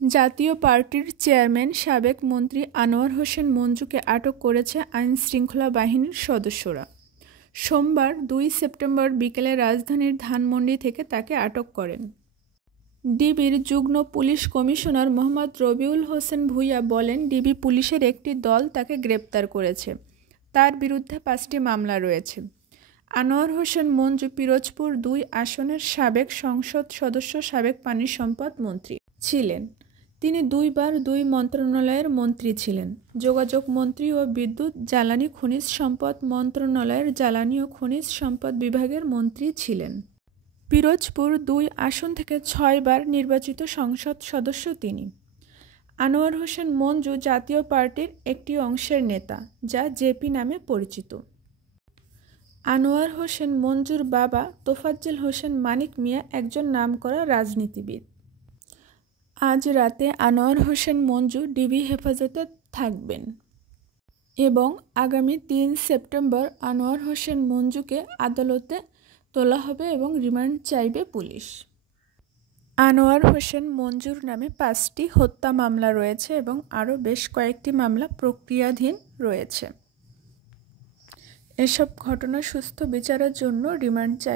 জাতীয় পার্টির চেয়ারম্যান সাবেক মন্ত্রী আনোয়ার হোসেন মঞ্জুকে আটক করেছে আইনশৃঙ্খলা বাহিনীর সদস্যরা। সোমবার 2 সেপ্টেম্বর বিকেলে রাজধানীর ধানমন্ডি থেকে তাকে আটক করেন। ডিবির যুগ্ম পুলিশ কমিশনার মোহাম্মদ রবিউল হোসেন ভূঁইয়া বলেন, ডিবি পুলিশের একটি দল তাকে গ্রেপ্তার করেছে। তার বিরুদ্ধে 5টি মামলা রয়েছে। আনোয়ার হোসেন মঞ্জু পিরোজপুর 2 আসনের সাবেক সংসদ সদস্য, সাবেক পানি সম্পদ মন্ত্রী ছিলেন। তিনি 2 বার 2 মন্ত্রণালয়ের মন্ত্রী ছিলেন। যোগাযোগ মন্ত্রী ও বিদ্যুৎ জ্বালানি খনিজ সম্পদ মন্ত্রণালয়ের জ্বালানি ও খনিজ সম্পদ বিভাগের মন্ত্রী ছিলেন। পিরোজপুর 2 আসন থেকে 6 বার নির্বাচিত সংসদ সদস্য তিনি। আনোয়ার হোসেন মঞ্জু জাতীয় পার্টির একটি অংশের নেতা, যা জেপি নামে পরিচিত। আনোয়ার হোসেন মঞ্জুর বাবা তোফাজ্জল হোসেন মানিক মিয়া একজন নামকরা রাজনীতিবিদ। আজ রাতে আনোয়ার হোসেন মঞ্জু ডিবি হেফাজতে থাকবেন এবং আগামী 3 সেপ্টেম্বর আনোয়ার হোসেন মঞ্জুকে আদালতে তোলা হবে এবং রিমান্ড চাইবে পুলিশ। আনোয়ার হোসেন মঞ্জুর নামে 5টি হত্যা মামলা রয়েছে এবং আরও বেশ কয়েকটি মামলা প্রক্রিয়াধীন রয়েছে। এসব ঘটনা সুষ্ঠু বিচারের জন্য রিমান্ড চাইবে।